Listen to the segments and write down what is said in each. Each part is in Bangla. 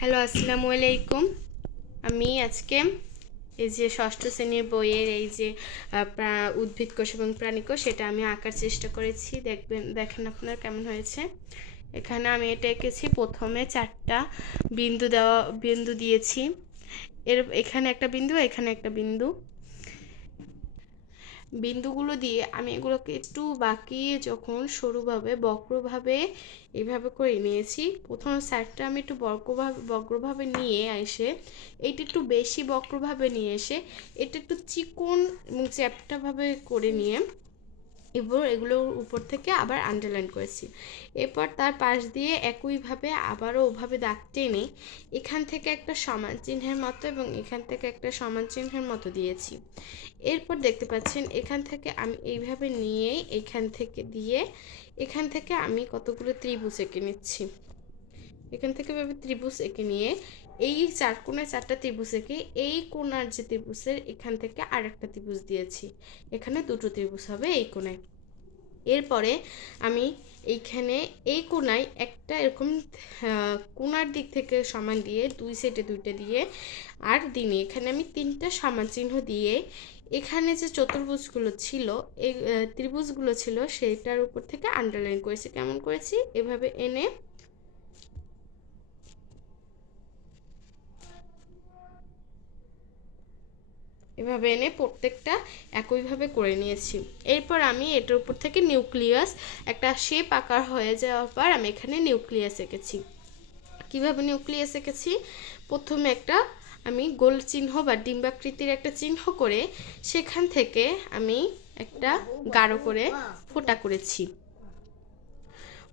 হ্যালো, আসসালামু আলাইকুম। আমি আজকে এই যে ষষ্ঠ শ্রেণীর বইয়ের এই যে উদ্ভিদ কোষ এবং প্রাণী কোষ সেটা আমি আঁকার চেষ্টা করেছি। দেখেন আপনার কেমন হয়েছে। এখানে আমি এটা এঁকেছি। প্রথমে 4টা বিন্দু দিয়েছি। এখানে একটা বিন্দু, এখানে একটা বিন্দু। বিন্দুগুলো দিয়ে আমি এগুলোকে একটু বাঁকিয়ে যখন সরুভাবে বক্রভাবে এইভাবে করে নিয়েছি। প্রথম সাইডটা আমি একটু বক্রভাবে নিয়ে এসে এইটা একটু বেশি বক্রভাবে নিয়ে এসে এটা একটু চিকন এবং চ্যাপ্টাভাবে করে নিয়ে এবার এগুলোর উপর থেকে আবার আন্ডারলাইন করেছি। এরপর তার পাশ দিয়ে একইভাবে আবারও ওভাবে দাগ টেনে এখান থেকে একটা সমান চিহ্নের মতো এবং এখান থেকে একটা সমান চিহ্নের মতো দিয়েছি। এরপর দেখতে পাচ্ছেন এখান থেকে আমি এইভাবে নিয়ে এখান থেকে দিয়ে এখান থেকে আমি কতগুলো ত্রিভুজ এঁকে নিচ্ছি। এখান থেকে এভাবে ত্রিভুজ এঁকে নিয়ে এই চার কোণায় 4টা ত্রিভুজ এঁকে এই কোণার যে ত্রিভুজের এখান থেকে আরেকটা ত্রিভুজ দিয়েছি। এখানে 2টো ত্রিভুজ হবে এই কোণায়। এরপরে আমি এইখানে এই কোণায় একটা এরকম কোণার দিক থেকে সমান দিয়ে 2 সাইডে 2টা দিয়ে আর দিনে এখানে আমি 3টা সমান চিহ্ন দিয়ে এখানে যে চতুর্ভুজগুলো ছিল এই ত্রিভুজগুলো ছিল সেটার উপর থেকে আন্ডারলাইন করেছি। কেমন করেছি? এভাবে এনে প্রত্যেকটা একইভাবে করে নিয়েছি। এরপর আমি এটার উপর থেকে নিউক্লিয়াস একটা শেপ আকার হয়ে যাওয়ার পর আমি এখানে নিউক্লিয়াস এঁকেছি। কিভাবে নিউক্লিয়াস এঁকেছি? প্রথমে একটা আমি গোল চিহ্ন বা ডিম্বাকৃতির একটা চিহ্ন করে সেখান থেকে আমি একটা গাঢ় করে ফোঁটা করেছি।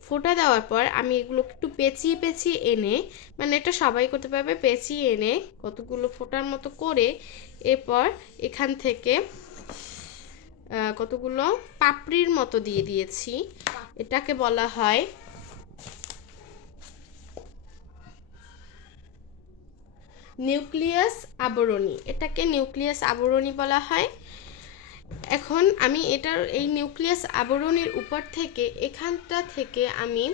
ফোঁটা দেওয়ার পর আমি এগুলো একটু পেঁচিয়ে এনে, মানে এটা সবাই করতে পারবে, পেঁচিয়ে এনে কতগুলো ফোঁটার মতো করে এরপর এখান থেকে কতগুলো পাপড়ির মতো দিয়ে দিয়েছি। এটাকে বলা হয় নিউক্লিয়াস আবরণী। এটাকে নিউক্লিয়াস আবরণী বলা হয়। এখন আমি এটার এই নিউক্লিয়াস আবরণীর উপর থেকে এখানটা থেকে আমি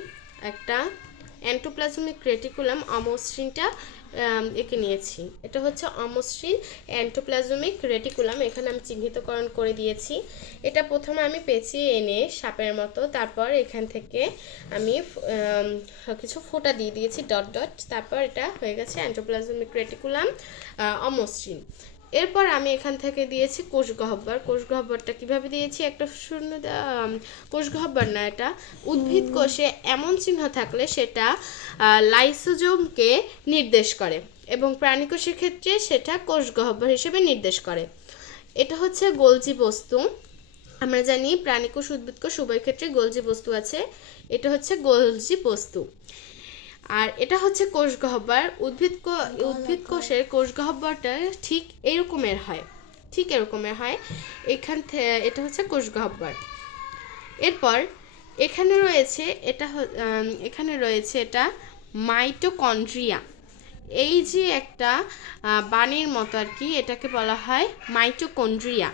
একটা এন্ডোপ্লাজমিক রেটিকুলাম অমসৃণটা এঁকে নিয়েছি। এটা হচ্ছে অমসৃণ এন্ডোপ্লাজমিক রেটিকুলাম। এখানে আমি চিহ্নিতকরণ করে দিয়েছি। এটা প্রথমে আমি পেঁচিয়ে এনে সাপের মতো, তারপর এখান থেকে আমি কিছু ফোঁটা দিয়ে দিয়েছি ডট ডট। তারপর এটা হয়ে গেছে এন্ডোপ্লাজমিক রেটিকুলাম অমসৃণ। এরপর আমি এখান থেকে দিয়েছি কোষগহ্বর। কোষগহ্বরটা কিভাবে দিয়েছি? একটা শূন্য কোষগহ্বর না, এটা উদ্ভিদ কোষে এমন চিহ্ন থাকলে সেটা লাইসোজোমকে নির্দেশ করে এবং প্রাণী কোষের ক্ষেত্রে সেটা কোষগহ্বর হিসেবে নির্দেশ করে। এটা হচ্ছে গোলজি বস্তু। আমরা জানি প্রাণী কোষ উদ্ভিদ কোষ উভয় ক্ষেত্রে গোলজি বস্তু আছে। এটা হচ্ছে গোলজি বস্তু। আর এটা হচ্ছে কোষগহ্বর। উদ্ভিদ কোষের কোষগহ্বরটা ঠিক এরকমের হয়, এটা হচ্ছে কোষগহ্বর। এরপর এখানে রয়েছে এটা মাইটোকন্ড্রিয়া। এই যে একটা বাণীর মতো আর কি, এটাকে বলা হয় মাইটোকন্ড্রিয়া।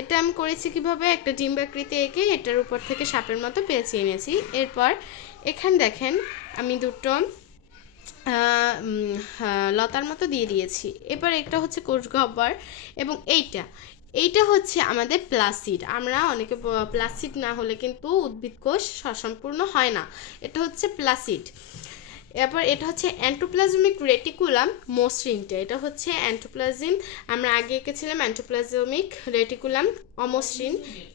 এটা আমি করেছি কিভাবে? একটা ডিম্বাকৃতি এঁকে এটার উপর থেকে সাপের মতো পেঁচিয়ে নিয়েছি। এরপর এখানে দেখেন আমি দুটো লতার মতো দিয়ে দিয়েছি। এবার একটা হচ্ছে কোষগহ্বর এবং এইটা হচ্ছে আমাদের প্লাসিড। আমরা অনেকে প্লাসিড না হলে কিন্তু উদ্ভিদ কোষ সসম্পূর্ণ হয় না। এটা হচ্ছে প্লাসিড। এরপর এটা হচ্ছে এন্ডোপ্লাজমিক রেটিকুলাম মসৃণটা। এটা হচ্ছে এন্ডোপ্লাজম, আমরা আগে এঁকেছিলাম এন্ডোপ্লাজমিক রেটিকুলাম অমসৃণ।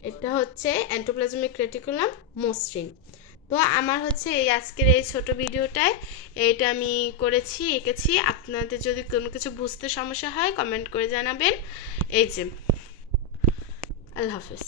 এটা হচ্ছে এন্ডোপ্লাজমিক রেটিকুলাম মসৃণ। তো আমার হচ্ছে এই আজকের এই ছোট ভিডিওটায় এইটা আমি এঁকেছি। আপনাদের যদি কোনো কিছু বুঝতে সমস্যা হয় কমেন্ট করে জানাবেন। এই যে, আল্লাহ হাফেজ।